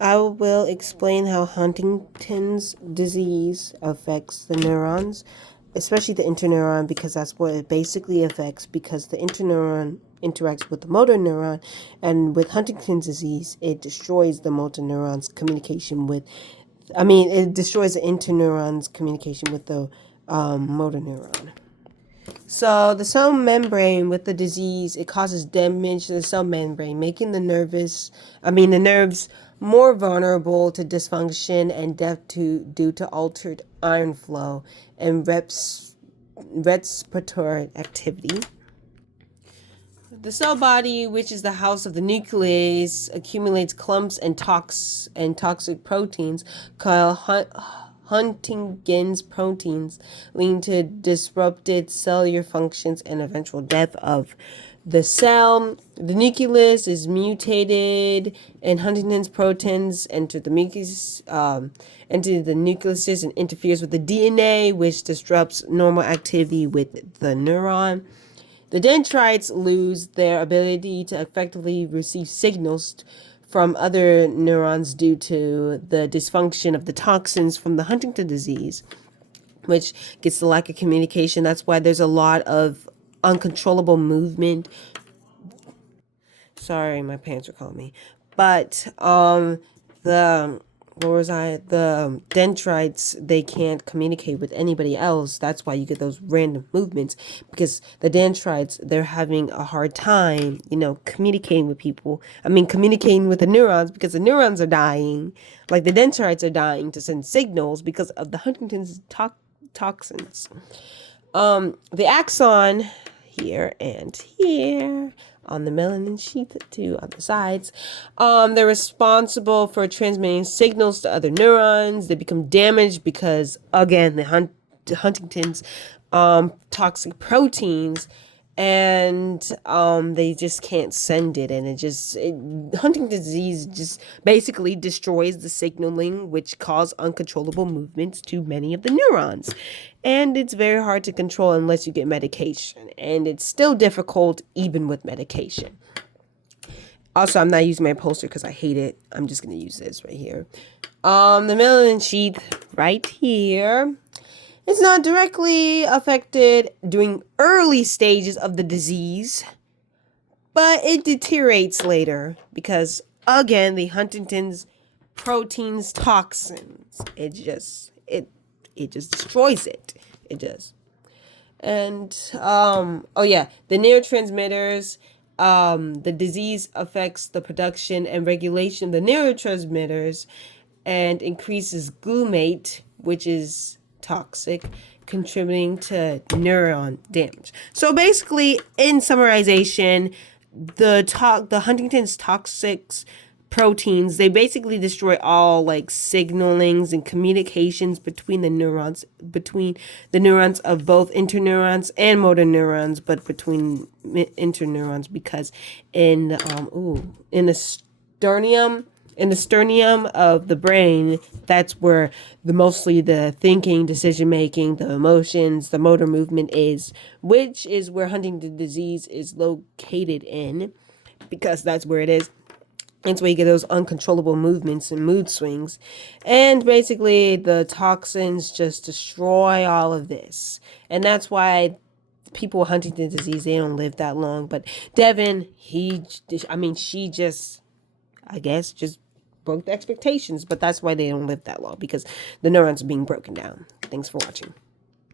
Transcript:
I will explain how Huntington's disease affects the neurons, especially the interneuron, because that's what it basically affects, because the interneuron interacts with the motor neuron, and with Huntington's disease, it destroys the motor neuron's communication with, it destroys the interneuron's communication with the motor neuron. So the cell membrane with the disease, it causes damage to the cell membrane, making the nerves more vulnerable to dysfunction and death due to altered iron flow and respiratory activity. The cell body, which is the house of the nucleus, accumulates clumps and toxic proteins called Huntington's proteins, leading to disrupted cellular functions and eventual death of the cell. The nucleus is mutated, and Huntington's proteins enter the nucleus and interferes with the DNA, which disrupts normal activity with the neuron. The dendrites lose their ability to effectively receive signals from other neurons due to the dysfunction of the toxins from the Huntington disease, which gets the lack of communication. That's why there's a lot of uncontrollable movement. Sorry, my parents are calling me. But the dendrites, they can't communicate with anybody else. That's why you get those random movements, because the dendrites, they're having a hard time, communicating with people. Communicating with the neurons, because the neurons are dying. Like the dendrites are dying to send signals because of the Huntington's toxins. The axon here and here on the melanin sheath too on the sides. They're responsible for transmitting signals to other neurons. They become damaged because, again, the Huntington's toxic proteins, and they just can't send it, and Huntington's disease just basically destroys the signaling, which cause uncontrollable movements to many of the neurons, and it's very hard to control unless you get medication, and it's still difficult even with medication. Also, I'm not using my poster because I hate it. I'm just going to use this right here. The melanin sheath right here. It's not directly affected during early stages of the disease, but it deteriorates later because, again, the Huntington's proteins toxins, it just destroys it. It does. And the neurotransmitters, the disease affects the production and regulation of the neurotransmitters and increases glutamate, which is toxic, contributing to neuron damage. So basically, in summarization, the Huntington's toxic proteins, they basically destroy all signalings and communications between the neurons of both interneurons and motor neurons, but between interneurons, because in the sternum of the brain, that's where mostly the thinking, decision making, the emotions, the motor movement is, which is where Huntington's disease is located in, because that's where it is. That's where you get those uncontrollable movements and mood swings. And basically, the toxins just destroy all of this. And that's why people with Huntington's disease, they don't live that long. But Devin, she just broke the expectations. But that's why they don't live that long, because the neurons are being broken down. Thanks for watching.